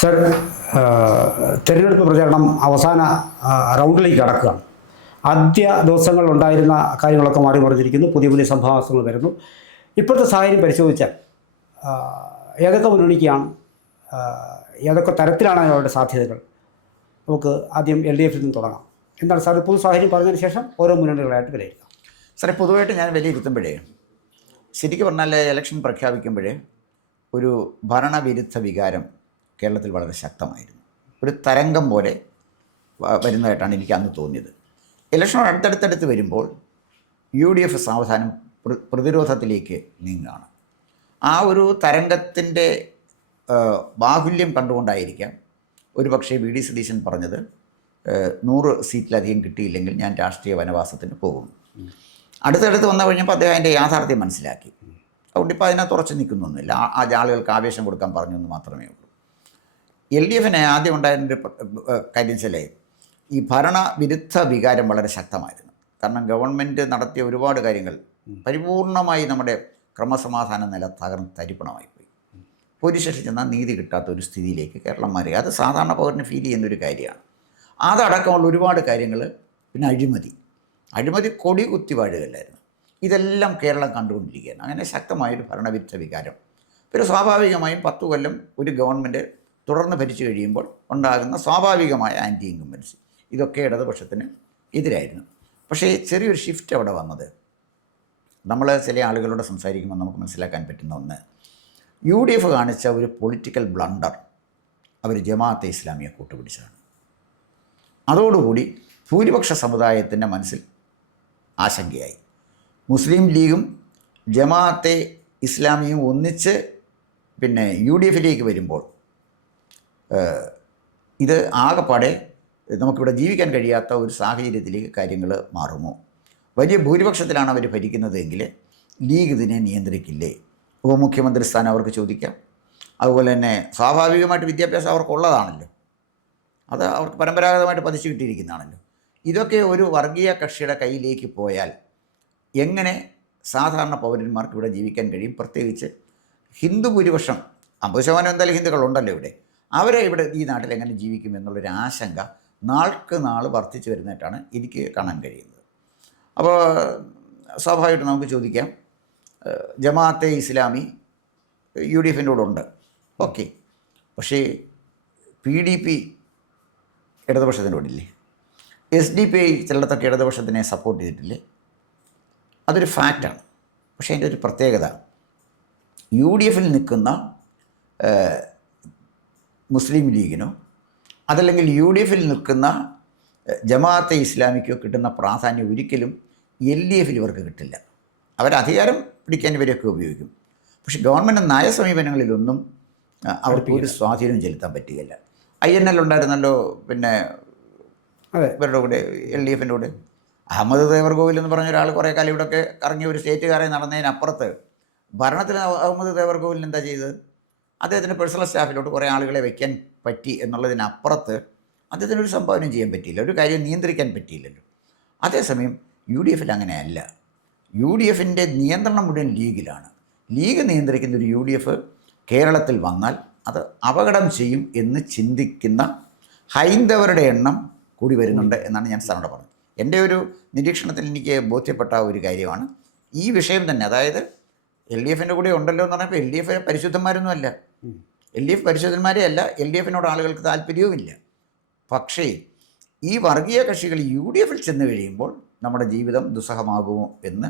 Sir, തെരഞ്ഞെടുപ്പ് പ്രചാരണം അവസാന റൗണ്ടിലേക്ക് കടക്കുകയാണ്. ആദ്യ ദിവസങ്ങളിലുണ്ടായിരുന്ന കാര്യങ്ങളൊക്കെ മാറി മറിഞ്ഞിരിക്കുന്നു. പുതിയ പുതിയ സംഭവങ്ങൾ വരുന്നു. ഇപ്പോഴത്തെ സാഹചര്യം പരിശോധിച്ചാൽ ഏതൊക്കെ മുന്നണിക്കാണ്, ഏതൊക്കെ തരത്തിലാണ് അവരുടെ സാധ്യതകൾ? നമുക്ക് ആദ്യം LDF നിന്ന് തുടങ്ങാം. എന്താണ് സാർ പൊതു സാഹചര്യം പറഞ്ഞതിന് ശേഷം ഓരോ മുന്നണികളായിട്ട് വിലയിരുത്താം? സാറേ, പൊതുവായിട്ട് ഞാൻ വിലയിരുത്തുമ്പോഴേ, ശരിക്കും പറഞ്ഞാൽ ഇലക്ഷൻ പ്രഖ്യാപിക്കുമ്പോഴേ ഒരു ഭരണവിരുദ്ധ വികാരം കേരളത്തിൽ വളരെ ശക്തമായിരുന്നു. ഒരു തരംഗം പോലെ വരുന്നതായിട്ടാണ് എനിക്ക് അന്ന് തോന്നിയത്. ഇലക്ഷൻ അടുത്തടുത്തടുത്ത് വരുമ്പോൾ UDF സാവധാനം പ്രതിരോധത്തിലേക്ക് നീങ്ങുകയാണ്. ആ ഒരു തരംഗത്തിൻ്റെ ബാഹുല്യം കണ്ടുകൊണ്ടായിരിക്കാം ഒരു പക്ഷേ VD സതീശൻ പറഞ്ഞത് 100 സീറ്റിലധികം കിട്ടിയില്ലെങ്കിൽ ഞാൻ രാഷ്ട്രീയ വനവാസത്തിന് പോകും. അടുത്തടുത്ത് വന്നു കഴിഞ്ഞപ്പോൾ അദ്ദേഹം അതിൻ്റെ യാഥാർത്ഥ്യം മനസ്സിലാക്കി. അതുകൊണ്ട് ഇപ്പോൾ അതിനകത്ത് ഉറച്ചു നിൽക്കുന്നൊന്നുമില്ല. ആ ആളുകൾക്ക് ആവേശം കൊടുക്കാൻ പറഞ്ഞെന്ന് മാത്രമേ ഉള്ളൂ. LDFന് ആദ്യം ഉണ്ടായിരുന്നൊരു കാര്യം വെച്ചാൽ ഈ ഭരണവിരുദ്ധ വികാരം വളരെ ശക്തമായിരുന്നു. കാരണം ഗവൺമെൻറ് നടത്തിയ ഒരുപാട് കാര്യങ്ങൾ പരിപൂർണമായി നമ്മുടെ ക്രമസമാധാന നില തകർന്ന് തരിപ്പണമായിപ്പോയി. പോലീസ് സ്റ്റേഷൻ ചെന്നാൽ നീതി കിട്ടാത്ത ഒരു സ്ഥിതിയിലേക്ക് കേരളം മാറി. അത് സാധാരണ പൗരന് ഫീൽ ചെയ്യുന്നൊരു കാര്യമാണ്. അതടക്കമുള്ള ഒരുപാട് കാര്യങ്ങൾ. പിന്നെ അഴിമതി കൊടി കുത്തി വാഴുകല്ലായിരുന്നു. ഇതെല്ലാം കേരളം കണ്ടുകൊണ്ടിരിക്കുകയാണ്. അങ്ങനെ ശക്തമായൊരു ഭരണവിരുദ്ധ വികാരം. പിന്നെ സ്വാഭാവികമായും 10 കൊല്ലം ഒരു ഗവൺമെൻറ് തുടർന്ന് ഭരിച്ചു കഴിയുമ്പോൾ ഉണ്ടാകുന്ന സ്വാഭാവികമായ ആൻറ്റി ഇൻകംബൻസി, ഇതൊക്കെ ഇടതുപക്ഷത്തിന് എതിരായിരുന്നു. പക്ഷേ ചെറിയൊരു ഷിഫ്റ്റ് അവിടെ വന്നത്, നമ്മൾ ചില ആളുകളോട് സംസാരിക്കുമ്പോൾ നമുക്ക് മനസ്സിലാക്കാൻ പറ്റുന്ന ഒന്ന്, UDF കാണിച്ച ഒരു പൊളിറ്റിക്കൽ ബ്ലണ്ടർ അവർ ജമാഅത്തെ ഇസ്ലാമിയെ കൂട്ടുപിടിച്ചതാണ്. അതോടുകൂടി ഭൂരിപക്ഷ സമുദായത്തിൻ്റെ മനസ്സിൽ ആശങ്കയായി. മുസ്ലിം ലീഗും ജമാഅത്തെ ഇസ്ലാമിയും ഒന്നിച്ച് പിന്നെ UDFിലേക്ക് വരുമ്പോൾ ഇത് ആകെപ്പാടെ നമുക്കിവിടെ ജീവിക്കാൻ കഴിയാത്ത ഒരു സാഹചര്യത്തിലേക്ക് കാര്യങ്ങൾ മാറുമോ? വലിയ ഭൂരിപക്ഷത്തിലാണ് അവർ ഭരിക്കുന്നതെങ്കിൽ ലീഗ് ഇതിനെ നിയന്ത്രിക്കില്ലേ? ഉപമുഖ്യമന്ത്രി സ്ഥാനം അവർക്ക് ചോദിക്കാം. അതുപോലെ തന്നെ സ്വാഭാവികമായിട്ട് വിദ്യാഭ്യാസം അവർക്കുള്ളതാണല്ലോ, അത് അവർക്ക് പരമ്പരാഗതമായിട്ട് പതിച്ചു കിട്ടിയിരിക്കുന്നതാണല്ലോ. ഇതൊക്കെ ഒരു വർഗീയ കക്ഷിയുടെ കയ്യിലേക്ക് പോയാൽ എങ്ങനെ സാധാരണ പൗരന്മാർക്ക് ഇവിടെ ജീവിക്കാൻ കഴിയും? പ്രത്യേകിച്ച് ഹിന്ദു ഭൂരിപക്ഷം 50% എന്തായാലും ഹിന്ദുക്കളുണ്ടല്ലോ ഇവിടെ. അവരെ ഇവിടെ ഈ നാട്ടിൽ എങ്ങനെ ജീവിക്കും എന്നുള്ളൊരു ആശങ്ക നാൾക്ക് നാൾ വർദ്ധിച്ചു വരുന്നതായിട്ടാണ് എനിക്ക് കാണാൻ കഴിയുന്നത്. അപ്പോൾ സ്വാഭാവികമായിട്ട് നമുക്ക് ചോദിക്കാം, ജമാഅത്തെ ഇസ്ലാമി UDFിൻ്റെ കൂടെ ഉണ്ട്, ഓക്കെ, പക്ഷേ PDP ഇടതുപക്ഷത്തിൻ്റെ കൂടെ ഇല്ലേ? SDPI ചിലയിടത്തൊക്കെ ഇടതുപക്ഷത്തിനെ സപ്പോർട്ട് ചെയ്തിട്ടില്ലേ? അതൊരു ഫാക്റ്റാണ്. പക്ഷേ അതിൻ്റെ ഒരു പ്രത്യേകത, UDFിൽ നിൽക്കുന്ന മുസ്ലിം ലീഗിനോ അതല്ലെങ്കിൽ UDFിൽ നിൽക്കുന്ന ജമാഅത്തെ ഇസ്ലാമിക്കോ കിട്ടുന്ന പ്രാധാന്യം ഒരിക്കലും LDFിൽ ഇവർക്ക് കിട്ടില്ല. അവരധികാരം പിടിക്കാൻ ഇവരെയൊക്കെ ഉപയോഗിക്കും. പക്ഷേ ഗവൺമെൻറ് നയസമീപനങ്ങളിലൊന്നും അവർക്ക് ഒരു സ്വാധീനം ചെലുത്താൻ പറ്റുകയില്ല. INL ഉണ്ടായിരുന്നല്ലോ, പിന്നെ ഇവരുടെ കൂടെ LDFിൻ്റെ കൂടെ അഹമ്മദ് ദേവർകോവിൽ എന്ന് പറഞ്ഞ ഒരാൾ കുറേ കാലം ഇവിടെയൊക്കെ കറങ്ങിയ ഒരു സ്റ്റേറ്റുകാരെ നടന്നതിനപ്പുറത്ത് ഭരണത്തിൽ അഹമ്മദ് ദേവർകോവിലിന് എന്താ ചെയ്തത്? അദ്ദേഹത്തിൻ്റെ പേഴ്സണൽ സ്റ്റാഫിലോട്ട് കുറേ ആളുകളെ വയ്ക്കാൻ പറ്റി എന്നുള്ളതിനപ്പുറത്ത് അദ്ദേഹത്തിനൊരു സംഭാവന ചെയ്യാൻ പറ്റിയില്ല, ഒരു കാര്യം നിയന്ത്രിക്കാൻ പറ്റിയില്ലല്ലോ. അതേസമയം UDFിൽ അങ്ങനെയല്ല. UDFിൻ്റെ നിയന്ത്രണം മുഴുവൻ ലീഗിലാണ്. ലീഗ് നിയന്ത്രിക്കുന്ന ഒരു UDF കേരളത്തിൽ വന്നാൽ അത് അപകടം ചെയ്യും എന്ന് ചിന്തിക്കുന്ന ഹൈന്ദവരുടെ എണ്ണം കൂടി വരുന്നുണ്ട് എന്നാണ് ഞാൻ സാറിനോട് പറഞ്ഞത്. എൻ്റെ ഒരു നിരീക്ഷണത്തിൽ എനിക്ക് ബോധ്യപ്പെട്ട ഒരു കാര്യമാണ് ഈ വിഷയം തന്നെ. അതായത് LDFിൻ്റെ കൂടെ ഉണ്ടല്ലോ എന്ന് പറഞ്ഞപ്പോൾ LDF പരിശുദ്ധന്മാരൊന്നും അല്ല, LDF പരിശുദ്ധന്മാരെ അല്ല, LDFിനോട് ആളുകൾക്ക് താല്പര്യവുമില്ല. പക്ഷേ ഈ വർഗീയ കക്ഷികൾ UDFിൽ ചെന്ന് കഴിയുമ്പോൾ നമ്മുടെ ജീവിതം ദുസ്സഹമാകുമോ എന്ന്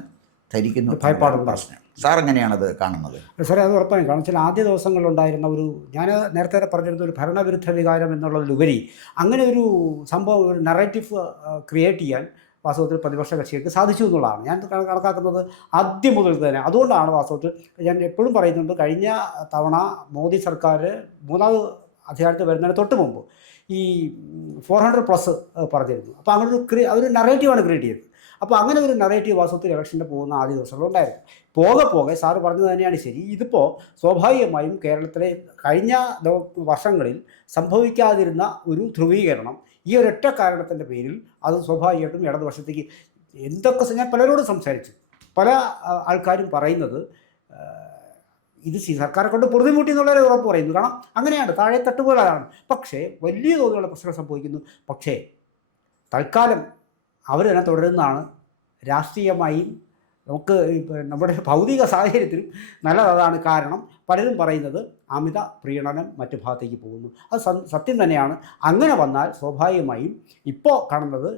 ധരിക്കുന്നു. ഭയപ്പാടുള്ള പ്രശ്നം. സാർ എങ്ങനെയാണത് കാണുന്നത്? സാറേ, അത് ഉറപ്പായും കാരണം വെച്ചാൽ ആദ്യ ദിവസങ്ങളിലുണ്ടായിരുന്ന ഒരു, ഞാൻ നേരത്തെ പറഞ്ഞിരുന്ന ഒരു ഭരണവിരുദ്ധ വികാരം എന്നുള്ളതിലുപരി അങ്ങനെ ഒരു സംഭവം, ഒരു നറേറ്റീവ് ക്രിയേറ്റ് ചെയ്യാൻ വാസ്തവത്തിൽ പ്രതിപക്ഷ കക്ഷികൾക്ക് സാധിച്ചു എന്നുള്ളതാണ് ഞാൻ കണക്കാക്കുന്നത് ആദ്യം മുതൽ തന്നെ. അതുകൊണ്ടാണ് വാസ്തവത്തിൽ ഞാൻ എപ്പോഴും പറയുന്നുണ്ട്, കഴിഞ്ഞ തവണ മോദി സർക്കാർ 3ാമത് അധികാരത്തിൽ വരുന്നതിന് തൊട്ട് മുമ്പ് ഈ 400+ പറഞ്ഞിരുന്നു. അപ്പോൾ അങ്ങനെ അതൊരു നറേറ്റീവാണ് ക്രിയേറ്റ് ചെയ്തത്. അപ്പോൾ അങ്ങനെ ഒരു നറേറ്റീവ് വാസ്തവത്തിൽ ഇലക്ഷൻ്റെ പോകുന്ന ആദ്യ ദിവസങ്ങളുണ്ടായിരുന്നു. പോകെ സാറ് പറഞ്ഞത് തന്നെയാണ് ശരി. ഇതിപ്പോൾ സ്വാഭാവികമായും കേരളത്തിലെ കഴിഞ്ഞ വർഷങ്ങളിൽ സംഭവിക്കാതിരുന്ന ഒരു ധ്രുവീകരണം ഈ ഒരൊറ്റ കാരണത്തിൻ്റെ പേരിൽ അത് സ്വാഭാവികമായിട്ടും ഇടതുപക്ഷത്തേക്ക് എന്തൊക്കെ ഞാൻ പലരോടും സംസാരിച്ചു, പല ആൾക്കാരും പറയുന്നത് ഇത് സർക്കാരെ കൊണ്ട് പൊറുതിമുട്ടി എന്നുള്ളൊരു ഉറപ്പ് പറയുന്നു. കാരണം അങ്ങനെയാണ്, താഴെ തട്ടുപോലാണ്. പക്ഷേ വലിയ തോതിലുള്ള പ്രശ്നങ്ങൾ സംഭവിക്കുന്നു. പക്ഷേ തൽക്കാലം അവർ തന്നെ തുടരുന്നതാണ് രാഷ്ട്രീയമായും നമുക്ക് നമ്മുടെ ഭൗതിക സാഹചര്യത്തിലും നല്ലത്. അതാണ് കാരണം പലരും പറയുന്നത് അമിത പ്രീണനം മറ്റു ഭാഗത്തേക്ക് പോകുന്നു. അത് സത്യം തന്നെയാണ്. അങ്ങനെ വന്നാൽ സ്വാഭാവികമായും ഇപ്പോൾ കാണുന്നത്,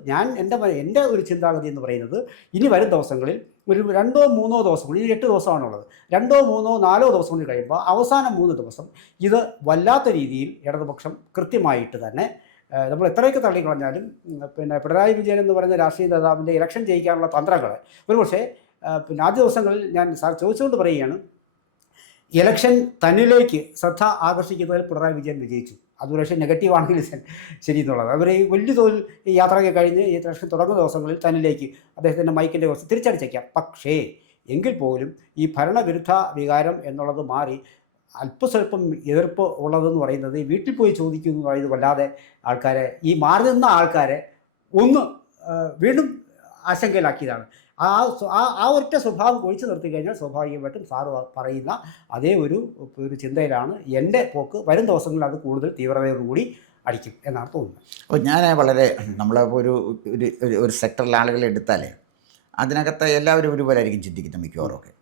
എൻ്റെ ഒരു ചിന്താഗതി എന്ന് പറയുന്നത്, ഇനി വരും ദിവസങ്ങളിൽ ഒരു 2-3 ദിവസം കൂടി, ഇനി 8 ദിവസമാണുള്ളത്, 2-3-4 ദിവസം കൂടി കഴിയുമ്പോൾ അവസാനം 3 ദിവസം ഇത് വല്ലാത്ത രീതിയിൽ ഇടതുപക്ഷം കൃത്യമായിട്ട് തന്നെ നമ്മൾ എത്രയൊക്കെ തള്ളിക്കളഞ്ഞാലും പിന്നെ പിണറായി വിജയൻ എന്ന് പറയുന്ന രാഷ്ട്രീയ നേതാവിൻ്റെ ഇലക്ഷൻ ജയിക്കാനുള്ള തന്ത്രങ്ങൾ ഒരുപക്ഷെ പിന്നെ ആദ്യ ദിവസങ്ങളിൽ ഞാൻ സാർ ചോദിച്ചുകൊണ്ട് പറയുകയാണ്, ഇലക്ഷൻ തന്നിലേക്ക് ശ്രദ്ധ ആകർഷിക്കുന്നതിൽ പിണറായി വിജയൻ വിജയിച്ചു. അത് പക്ഷേ നെഗറ്റീവ് ആണെങ്കിൽ ശരി എന്നുള്ളത്. അവർ ഈ വലിയ തോതിൽ ഈ യാത്രയൊക്കെ കഴിഞ്ഞ് ഈ ഇലക്ഷൻ തുടങ്ങുന്ന ദിവസങ്ങളിൽ തന്നിലേക്ക് അദ്ദേഹത്തിൻ്റെ മൈക്കിൻ്റെ കുറച്ച് തിരിച്ചടിച്ചേക്കാം. പക്ഷേ എങ്കിൽ പോലും ഈ ഭരണവിരുദ്ധ വികാരം എന്നുള്ളത് മാറി അല്പസ്വല്പം എതിർപ്പ് ഉള്ളതെന്ന് പറയുന്നത്, ഈ വീട്ടിൽ പോയി ചോദിക്കുന്നു എന്ന് പറയുന്നത് വല്ലാതെ ആൾക്കാരെ, ഈ മാറി നിന്ന ആൾക്കാരെ ഒന്ന് വീണ്ടും ആശങ്കയിലാക്കിയതാണ്. ആ ഒറ്റ സ്വഭാവം ഒഴിച്ചു നിർത്തി കഴിഞ്ഞാൽ സ്വാഭാവികമായിട്ടും സാറ് പറയുന്ന അതേ ഒരു ചിന്തയിലാണ് എൻ്റെ പോക്ക്. വരും ദിവസങ്ങളിൽ അത് കൂടുതൽ തീവ്രതയോടുകൂടി അടിക്കും എന്നാണ് തോന്നുന്നത്. അപ്പോൾ ഞാൻ വളരെ നമ്മളിപ്പോൾ ഒരു സെക്ടറിൽ ആളുകളെ എടുത്താലേ അതിനകത്ത് എല്ലാവരും ഒരുപോലെ ആയിരിക്കും ചിന്തിക്കുന്നത്. മിക്കവാറുമൊക്കെ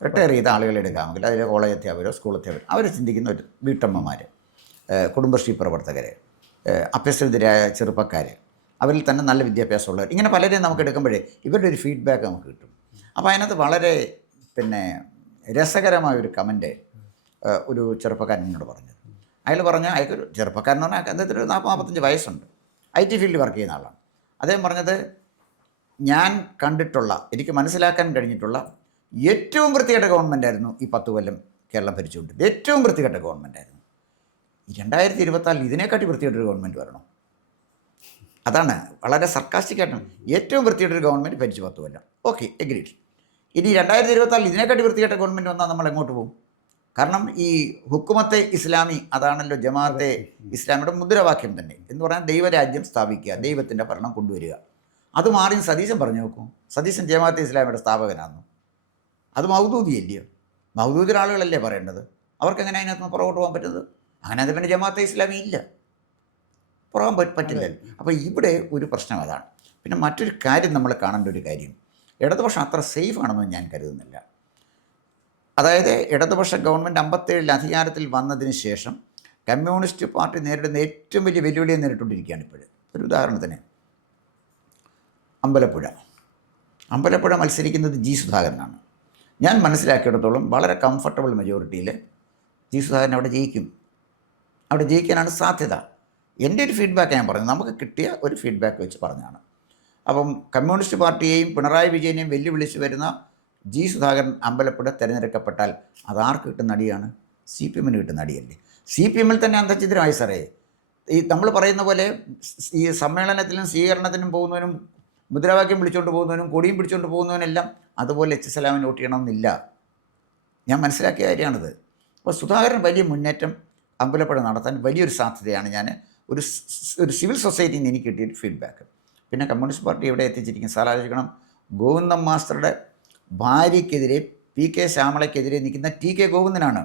റിട്ടയർ ചെയ്ത ആളുകളെ എടുക്കാമെങ്കിൽ അതിലെ കോളേജ് എത്തിയവരോ സ്കൂൾ എത്തിയവരോ അവർ ചിന്തിക്കുന്ന ഒരു വീട്ടമ്മമാർ, കുടുംബശ്രീ പ്രവർത്തകർ, അഭ്യസ്തരായ ചെറുപ്പക്കാർ, അവരിൽ തന്നെ നല്ല വിദ്യാഭ്യാസമുള്ളവർ, ഇങ്ങനെ പലരെയും നമുക്ക് എടുക്കുമ്പോഴേ ഇവരുടെ ഒരു ഫീഡ്ബാക്ക് നമുക്ക് കിട്ടും. അപ്പോൾ അതിനകത്ത് വളരെ രസകരമായൊരു കമൻറ്റ് ഒരു ചെറുപ്പക്കാരൻ എന്നോട് പറഞ്ഞത്. അയാൾ പറഞ്ഞ അയാൾക്കൊരു ചെറുപ്പക്കാരൻ എന്ന് പറഞ്ഞാൽ അദ്ദേഹത്തിന് ഒരു 40-45 വയസ്സുണ്ട്, IT ഫീൽഡിൽ വർക്ക് ചെയ്യുന്ന ആളാണ്. അദ്ദേഹം പറഞ്ഞത്, ഞാൻ കണ്ടിട്ടുള്ള, എനിക്ക് മനസ്സിലാക്കാൻ കഴിഞ്ഞിട്ടുള്ള ഏറ്റവും വൃത്തികെട്ട ഗവൺമെൻറ്റായിരുന്നു ഈ 10 കൊല്ലം കേരളം ഭരിച്ചുകൊണ്ടിരുന്നത്. ഏറ്റവും വൃത്തികെട്ട ഗവൺമെൻറ്റായിരുന്നു. 2024 ഇതിനെക്കാട്ടി വൃത്തികെട്ടൊരു ഗവൺമെൻറ് വരണം. അതാണ് വളരെ സർക്കാസ്റ്റിക്കായിട്ടാണ്. ഏറ്റവും വൃത്തികെട്ടൊരു ഗവൺമെൻറ് ഭരിച്ചു 10 കൊല്ലം. Okay, agreed. ഇനി 2024 ഇതിനെക്കാട്ടി വൃത്തികെട്ട ഗവൺമെൻറ് വന്നാൽ നമ്മൾ എങ്ങോട്ട് പോകും? കാരണം ഈ ഹുക്കുമത്തെ ഇസ്ലാമി, അതാണല്ലോ ജമാഅത്തെ ഇസ്ലാമിയുടെ മുദ്രാവാക്യം തന്നെ എന്ന് പറഞ്ഞാൽ ദൈവരാജ്യം സ്ഥാപിക്കുക, ദൈവത്തിൻ്റെ ഭരണം കൊണ്ടുവരിക. അത് മാറി സതീശൻ പറഞ്ഞു നോക്കും. സതീശൻ ജമാഅത്തെ ഇസ്ലാമിയുടെ സ്ഥാപകനാണെന്നു. അത് മൗദൂദിയല്ലയോ? മൗദൂദിയുടെ ആളുകളല്ലേ പറയേണ്ടത്. അവർക്കെങ്ങനെ അതിനകത്ത് പുറകോട്ട് പോകാൻ പറ്റുന്നത്? അങ്ങനെ അത് പിന്നെ ജമാഅത്തെ ഇസ്ലാമി ഇല്ല, പുറകാൻ പറ്റില്ലല്ലോ. അപ്പോൾ ഇവിടെ ഒരു പ്രശ്നം അതാണ്. പിന്നെ മറ്റൊരു കാര്യം നമ്മൾ കാണേണ്ട ഒരു കാര്യം, ഇടതുപക്ഷം അത്ര സേഫ് ആണെന്ന് ഞാൻ കരുതുന്നില്ല. അതായത് ഇടതുപക്ഷ ഗവൺമെൻറ് 57 അധികാരത്തിൽ വന്നതിന് ശേഷം കമ്മ്യൂണിസ്റ്റ് പാർട്ടി നേരിടുന്ന ഏറ്റവും വലിയ വെല്ലുവിളിയെ നേരിട്ടുകൊണ്ടിരിക്കുകയാണ് ഇപ്പോഴും. ഒരു ഉദാഹരണത്തിന് അമ്പലപ്പുഴ മത്സരിക്കുന്നത് ജി സുധാകരനാണ്. ഞാൻ മനസ്സിലാക്കിയിടത്തോളം വളരെ കംഫർട്ടബിൾ മെജോറിറ്റിയിൽ ജി സുധാകരൻ അവിടെ ജയിക്കും. അവിടെ ജയിക്കാനാണ് സാധ്യത. എൻ്റെ ഒരു ഫീഡ്ബാക്ക് ഞാൻ പറഞ്ഞു, നമുക്ക് കിട്ടിയ ഒരു ഫീഡ്ബാക്ക് വെച്ച് പറഞ്ഞാണ്. അപ്പം കമ്മ്യൂണിസ്റ്റ് പാർട്ടിയെയും പിണറായി വിജയനെയും വെല്ലുവിളിച്ച് വരുന്ന ജി സുധാകരൻ അമ്പലപ്പുഴ തിരഞ്ഞെടുക്കപ്പെട്ടാൽ അതാർക്ക് കിട്ടുന്ന അടിയാണ്? CPM കിട്ടുന്ന അടിയല്ലേ? CPM തന്നെ അന്തഛിദ്രമായി സാറേ. ഈ നമ്മൾ പറയുന്ന പോലെ ഈ സമ്മേളനത്തിലും സ്വീകരണത്തിനും പോകുന്നവനും മുദ്രാവാക്യം പിടിച്ചുകൊണ്ട് പോകുന്നവനും കൊടിയും പിടിച്ചുകൊണ്ട് പോകുന്നവനെല്ലാം അതുപോലെ HSLാമിന് വോട്ട് ചെയ്യണമെന്നില്ല. ഞാൻ മനസ്സിലാക്കിയ കാര്യമാണിത്. അപ്പോൾ സുധാകരൻ വലിയ മുന്നേറ്റം അമ്പലപ്പുഴ നടത്താൻ വലിയൊരു സാധ്യതയാണ് ഞാൻ ഒരു സിവിൽ സൊസൈറ്റിയിൽ നിന്ന് എനിക്ക് കിട്ടിയ ഫീഡ്ബാക്ക്. പിന്നെ കമ്മ്യൂണിസ്റ്റ് പാർട്ടി എവിടെ എത്തിച്ചിരിക്കും സാർ ആലോചിക്കണം. ഗോവിന്ദൻ മാസ്റ്ററുടെ ഭാര്യയ്ക്കെതിരെ PK ശ്യാമളയ്ക്കെതിരെ നിൽക്കുന്ന TK ഗോവിന്ദനാണ്.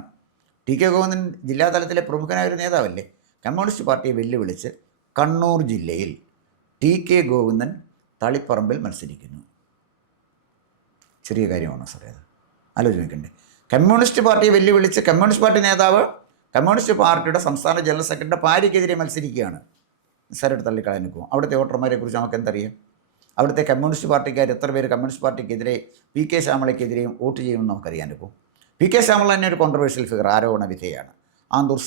TK ഗോവിന്ദൻ ജില്ലാതലത്തിലെ പ്രമുഖനായ ഒരു നേതാവല്ലേ. കമ്മ്യൂണിസ്റ്റ് പാർട്ടിയെ വെല്ലുവിളിച്ച് കണ്ണൂർ ജില്ലയിൽ TK ഗോവിന്ദൻ തളിപ്പറമ്പിൽ മത്സരിക്കുന്നു. ചെറിയ കാര്യമാണോ സാറേ അത്? ആലോചിക്കണ്ടേ? കമ്മ്യൂണിസ്റ്റ് പാർട്ടിയെ വെല്ലുവിളിച്ച് കമ്മ്യൂണിസ്റ്റ് പാർട്ടി നേതാവ് കമ്മ്യൂണിസ്റ്റ് പാർട്ടിയുടെ സംസ്ഥാന ജനറൽ സെക്രട്ടറിയുടെ ഭാര്യയ്ക്കെതിരെ മത്സരിക്കുകയാണ്. നിസ്സാരമായിട്ട് തള്ളിക്കളയാൻ നിൽക്കും. അവിടുത്തെ വോട്ടർമാരെ കുറിച്ച് നമുക്ക് എന്തറിയാം? അവിടുത്തെ കമ്മ്യൂണിസ്റ്റ് പാർട്ടിക്കാർ എത്ര പേര് കമ്മ്യൂണിസ്റ്റ് പാർട്ടിക്കെതിരെ PK ശ്യാമളയ്ക്കെതിരെയും വോട്ട് ചെയ്യുമെന്ന് നമുക്കറിയാൻ നിൽക്കും. PK ശ്യാമള തന്നെ ഒരു കോൺട്രവേഴ്ഷ്യൽ ഫിഗർ, ആരോപണ വിധേയാണ്. ആന്തൂർ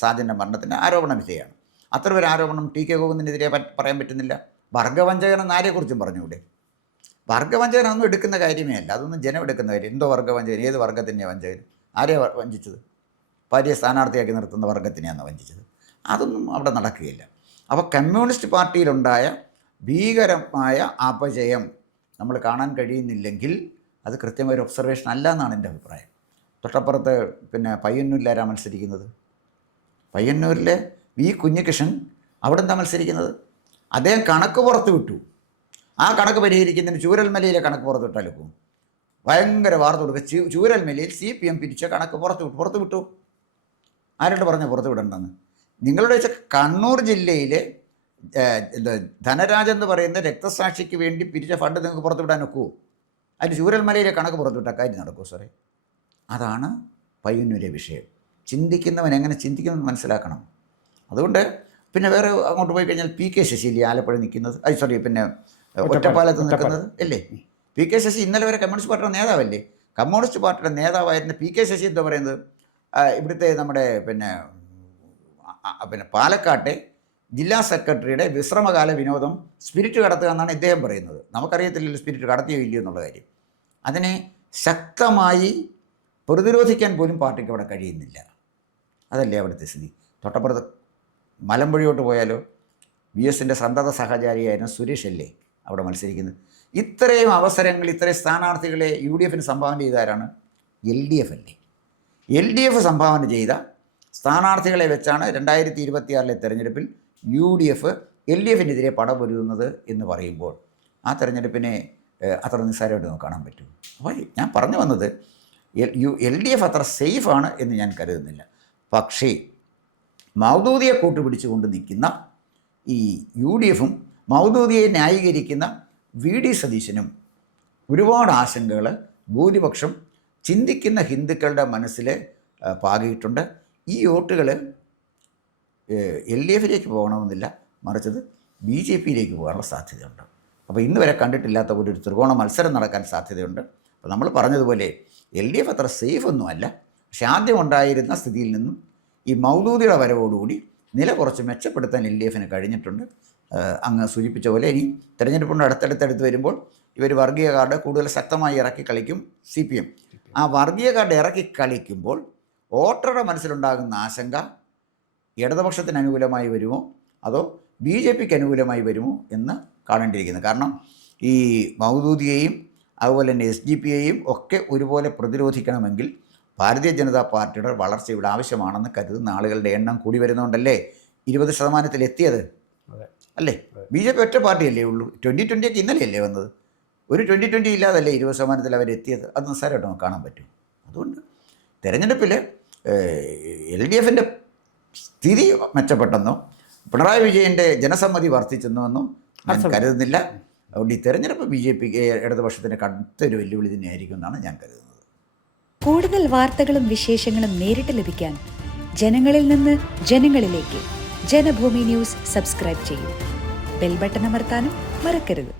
സാജൻ്റെ മരണത്തിന് ആരോപണ വിധേയാണ്. അത്ര പേര് ആരോപണം TK ഗോവിന്ദനെതിരെ പറയാൻ പറ്റുന്നില്ല. വർഗ്ഗവഞ്ചകൻ എന്ന് ആരെക്കുറിച്ചും പറഞ്ഞുകൂടെ? വർഗ്ഗവഞ്ചകനൊന്നും എടുക്കുന്ന കാര്യമേ അല്ല, അതൊന്നും ജനം എടുക്കുന്ന കാര്യം. എന്തോ വർഗ്ഗവഞ്ചകൻ? ഏത് വർഗ്ഗത്തിനെയാണ് വഞ്ചകൻ? ആരെയാണ് വഞ്ചിച്ചത്? ഭാര്യയെ സ്ഥാനാർത്ഥിയാക്കി നിർത്തുന്ന വർഗ്ഗത്തിനെയാണ് വഞ്ചിച്ചത്. അതൊന്നും അവിടെ നടക്കുകയില്ല. അപ്പോൾ കമ്മ്യൂണിസ്റ്റ് പാർട്ടിയിലുണ്ടായ ഭീകരമായ അപജയം നമ്മൾ കാണാൻ കഴിയുന്നില്ലെങ്കിൽ അത് കൃത്യമായൊരു ഒബ്സർവേഷൻ അല്ല എന്നാണ് എൻ്റെ അഭിപ്രായം. തൊട്ടപ്പുറത്ത് പിന്നെ പയ്യന്നൂരിലാരാണ് മത്സരിക്കുന്നത്? പയ്യന്നൂരിലെ കുഞ്ഞികൃഷ്ണൻ അവിടെ എന്താ മത്സരിക്കുന്നത്? അദ്ദേഹം കണക്ക് പുറത്ത് വിട്ടു. ആ കണക്ക് പരിഹരിക്കുന്നതിന് ചൂരൽമലയിലെ കണക്ക് പുറത്ത് വിട്ടാൽ ഒക്കും. ഭയങ്കര വാർത്ത കൊടുക്കുക. ചൂരൽമലയിൽ CPM പിരിച്ച കണക്ക് പുറത്തു വിട്ടു. ആരോട് പറഞ്ഞു പുറത്തു വിടണ്ടെന്ന്? നിങ്ങളുടെ വെച്ച കണ്ണൂർ ജില്ലയിലെ ധനരാജ് എന്ന് പറയുന്ന രക്തസാക്ഷിക്ക് വേണ്ടി പിരിച്ച ഫണ്ട് നിങ്ങൾക്ക് പുറത്തു വിടാൻ ഒക്കുമോ? അതിന് ചൂരൽമലയിലെ കണക്ക് പുറത്തു വിട്ടാൽ കാര്യം നടക്കുമോ സാറേ? അതാണ് പയ്യന്നൂരെ വിഷയം. ചിന്തിക്കുന്നവൻ എങ്ങനെ ചിന്തിക്കുന്നത് മനസ്സിലാക്കണം. അതുകൊണ്ട് പിന്നെ വേറെ അങ്ങോട്ട് പോയി കഴിഞ്ഞാൽ PK ശശി ആലപ്പുഴ നിൽക്കുന്നത്, പിന്നെ ഒറ്റപ്പാലത്ത് നിൽക്കുന്നത് അല്ലേ? PK ശശി ഇന്നലെ വരെ കമ്മ്യൂണിസ്റ്റ് പാർട്ടിയുടെ നേതാവല്ലേ? കമ്മ്യൂണിസ്റ്റ് പാർട്ടിയുടെ നേതാവായിരുന്ന PK ശശി എന്താ പറയുന്നത്? ഇവിടുത്തെ നമ്മുടെ പിന്നെ പാലക്കാട്ടെ ജില്ലാ സെക്രട്ടറിയുടെ വിശ്രമകാല വിനോദം സ്പിരിറ്റ് കടത്തുക എന്നാണ് ഇദ്ദേഹം പറയുന്നത്. നമുക്കറിയത്തില്ലല്ലോ സ്പിരിറ്റ് കടത്തിയോ ഇല്ലയോ എന്നുള്ള കാര്യം. അതിനെ ശക്തമായി പ്രതിരോധിക്കാൻ പോലും പാർട്ടിക്ക് അവിടെ കഴിയുന്നില്ല. അതല്ലേ അവിടുത്തെ സ്ഥിതി. തൊട്ടപ്പുറത്ത് മലമ്പുഴയോട്ട് പോയാലോ VSൻ്റെ സന്തത സഹചാരിയായിരുന്ന സുരേഷ് അല്ലേ അവിടെ മത്സരിക്കുന്നത്. ഇത്രയും അവസരങ്ങൾ, ഇത്രയും സ്ഥാനാർത്ഥികളെ UDFന് സംഭാവന ചെയ്താരാണ്? LDF അല്ലേ? LDF സംഭാവന ചെയ്ത സ്ഥാനാർത്ഥികളെ വെച്ചാണ് 2026 തെരഞ്ഞെടുപ്പിൽ UDF LDFനെതിരെ പടപൊരുതുന്നത് എന്ന് പറയുമ്പോൾ ആ തെരഞ്ഞെടുപ്പിനെ അത്ര നിസ്സാരമായിട്ട് നമുക്ക് കാണാൻ പറ്റും. അപ്പോൾ ഞാൻ പറഞ്ഞു വന്നത് LDF അത്ര സേഫാണ് എന്ന് ഞാൻ കരുതുന്നില്ല. പക്ഷേ മൗദൂദിയെ കൂട്ടുപിടിച്ചുകൊണ്ട് നിൽക്കുന്ന ഈ UDFും മൗദൂദിയെ ന്യായീകരിക്കുന്ന VD സതീശനും ഒരുപാട് ആശങ്കകൾ ഭൂരിപക്ഷം ചിന്തിക്കുന്ന ഹിന്ദുക്കളുടെ മനസ്സിൽ പാകിയിട്ടുണ്ട്. ഈ വോട്ടുകൾ LDFിലേക്ക് പോകണമെന്നില്ല, മറിച്ചത് BJPയിലേക്ക് പോകാനുള്ള സാധ്യതയുണ്ട്. അപ്പോൾ ഇന്ന് വരെ കണ്ടിട്ടില്ലാത്ത ഒരു ത്രികോണ മത്സരം നടക്കാൻ സാധ്യതയുണ്ട്. അപ്പോൾ നമ്മൾ പറഞ്ഞതുപോലെ LDF അത്ര സേഫ് ഒന്നുമല്ല. പക്ഷെ ആദ്യം ഉണ്ടായിരുന്ന സ്ഥിതിയിൽ നിന്നും ഈ മൗദൂദിയുടെ വരവോടുകൂടി നില കുറച്ച് മെച്ചപ്പെടുത്താൻ LDFന് കഴിഞ്ഞിട്ടുണ്ട്. അങ്ങ് സൂചിപ്പിച്ച പോലെ ഇനി തെരഞ്ഞെടുപ്പിൻ്റെ അടുത്തടുത്ത് വരുമ്പോൾ ഇവർ വർഗീയ കാർഡ് കൂടുതൽ ശക്തമായി ഇറക്കി കളിക്കും CPM. ആ വർഗീയ കാർഡ് ഇറക്കി കളിക്കുമ്പോൾ വോട്ടറുടെ മനസ്സിലുണ്ടാകുന്ന ആശങ്ക ഇടതുപക്ഷത്തിന് അനുകൂലമായി വരുമോ അതോ BJPക്ക് അനുകൂലമായി വരുമോ എന്ന് കാണേണ്ടിയിരിക്കുന്നു. കാരണം ഈ മൗദൂദിയെയും അതുപോലെ തന്നെ SDPയെയും ഒക്കെ ഒരുപോലെ പ്രതിരോധിക്കണമെങ്കിൽ ഭാരതീയ ജനതാ പാർട്ടിയുടെ വളർച്ച ഇവിടെ ആവശ്യമാണെന്ന് കരുതുന്ന ആളുകളുടെ എണ്ണം കൂടി വരുന്നതുകൊണ്ടല്ലേ 20% എത്തിയത് അല്ലേ? BJP ഒറ്റ പാർട്ടിയല്ലേ ഉള്ളൂ. 2020 ഇന്നലെയല്ലേ വന്നത്. ഒരു 2020 ഇല്ലാതല്ലേ 20% അവരെത്തിയത്. അത് നിസ്സാരമായിട്ട് നമുക്ക് കാണാൻ പറ്റും. അതുകൊണ്ട് തെരഞ്ഞെടുപ്പിൽ LDFൻ്റെ സ്ഥിതി മെച്ചപ്പെട്ടെന്നോ പിണറായി വിജയൻ്റെ ജനസമ്മതി വർദ്ധിച്ചെന്നോ ഞാൻ കരുതുന്നില്ല. അതുകൊണ്ട് ഈ തെരഞ്ഞെടുപ്പ് BJPക്ക് ഇടതുപക്ഷത്തിന് കടുത്തൊരു വെല്ലുവിളി തന്നെയായിരിക്കും എന്നാണ് ഞാൻ കരുതുന്നത്. കൂടുതൽ വാർത്തകളും വിശേഷങ്ങളും നേരിട്ട് ലഭിക്കാൻ ജനങ്ങളിൽ നിന്ന് ജനങ്ങളിലേക്ക് ജനഭൂമി ന്യൂസ് സബ്സ്ക്രൈബ് ചെയ്യൂ. ബെൽ ബട്ടൺ അമർത്താനും മറക്കരുത്.